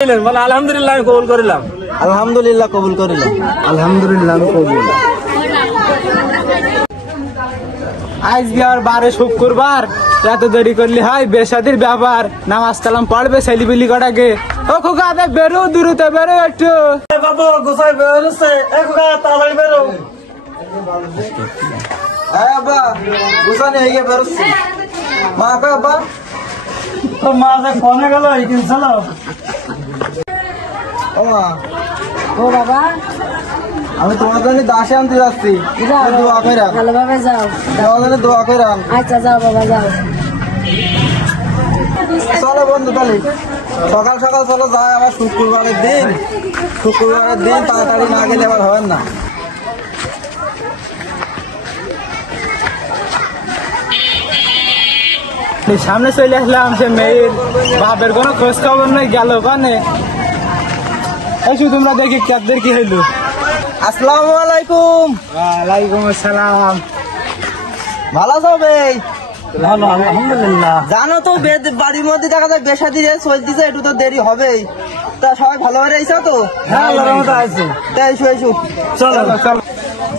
বলে আলহামদুলিল্লাহ আমি কবুল করিলাম। আলহামদুলিল্লাহ কবুল করিলাম। আলহামদুলিল্লাহ আমি কবুল। আজ বিয়ার বারে শুক্রবার, এত দেরি করলে হয়? বেশাদির ব্যাপার, নামাজ কালাম পড়বে ছেলিবিলি কটাকে। ও খোকা বেরো, দূরতে বেরো একটু। বাবু গোসাই বেরোচ্ছে, তাড়াতাড়ি বেরো। আব্বা গোসা নিয়ে গিয়ে বেরোচ্ছি। মা কই আব্বা? তো মা যে ফোনে গেল এইদিন চলো। ও মা, ও বাবা, আমি তোমার জন্য দাসে আনতে যাচ্ছি, দোয়া করে রাখ। ভালোভাবে যাও। তোমার জন্য দোয়া করে রাখ। আচ্ছা যাও বাবা যাও। চলো বন্ধু, তাহলে সকাল সকাল চলো যাই। আবার শুক্রবারের দিন, তাড়াতাড়ি না গেলে আবার হবেন না। সামনে চলে আসলাম, সে মেয়ের বাপের কোনো খোঁজ খবর নেই, গেল কানে। এসো তোমরা দেখি কাদের কি হইলো। আসসালামু আলাইকুম। ওয়ালাইকুম আসসালাম। ভালো আছো ভাই? ভালো আলহামদুলিল্লাহ। জানো তো বাড়ির মধ্যে দেখা যায় বেশাদি চলতেছে, একটু তো দেরি হবেই। তা সবাই ভালোভাবে আইসা তো? হ্যাঁ আল্লাহর রহমতে আছে। তা এসো এসো, চলো চলো।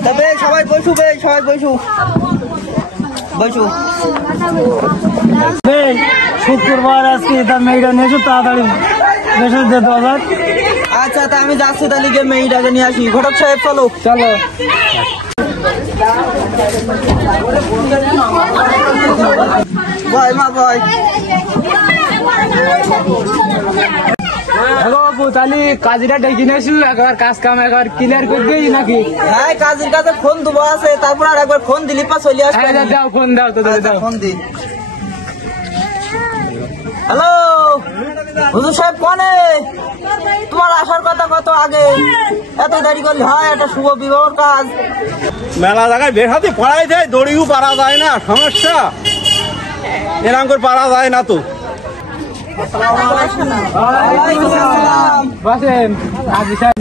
তবে সবাই বসু বে, সবাই বসু বসু। এই শুক্রবার আজকে তার মেয়েটা নিয়ে এসো, তাড়াতাড়ি বেশি যেতে হবে। আচ্ছা তা আমি যাচ্ছি, তাহলে গিয়ে মেয়েটাকে নিয়ে আসি। ঘটক সাহেব চলো। চলো ভাই, মা ভাই। বাবু তাহলে কাজীরা ডেকে নিয়েছি, একবার কাজ কাম একবার ক্লিয়ার করে দিই নাকি? হ্যাঁ, কাজীর কাছে ফোন দেবো আছে, তারপর আর একবার ফোন দিলি পা চলে আসবে। দাও ফোন, দাও তো, দাও ফোন দি। হ্যালো হুজুর সাহেব, কোনে? তোমার আসার কথা কত আগে, এত দেরি করলে হয়? একটা শুভ বিবাহর কাজ। মেলা জায়গায় বের হাতে পড়াই দেয়, দড়িও পারা যায় না, সমস্যা। এরকম করে পারা যায় না তো।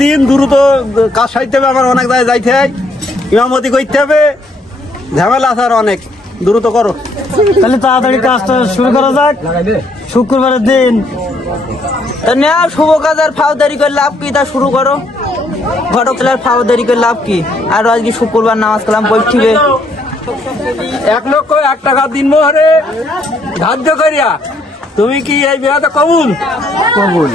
দিন দ্রুত কাজ সাইতে হবে, আমার অনেক জায়গায় যাইতে হয়, ইমামতি করতে হবে, ঝামেলা আছে আর অনেক। দ্রুত করো তাহলে, তাড়াতাড়ি কাজটা শুরু করা যাক। শুক্রবারের দিন শুভ কাজের ফাউদারি করে লাভ কি? তা শুরু করো। ঘটকলার ফাউদারি করে লাভ কি? আর আজকে শুক্রবার নামাজ কালাম পড়ছিবে। 1,01 টাকা দিন মোহরে ধার্য করিয়া তুমি কি এই বিবাহটা কবুল? কবুল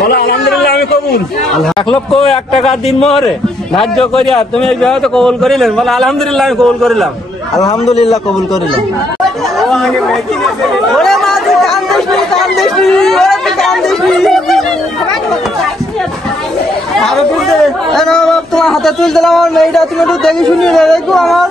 বলো আলহামদুলিল্লাহ আমি কবুল। 1,01 টাকা দিন মোহরে ধার্য করিয়া তুমি এই বিবাহটা কবুল করিলেন? বলো আলহামদুলিল্লাহ আমি কবুল করিলাম। আলহামদুলিল্লাহ কবুল করিলাম। তোমার হাতে তুল দিলাম আমার মেয়েটা, তুমি একটু দেখে শুনিয়ে দেখো আমার।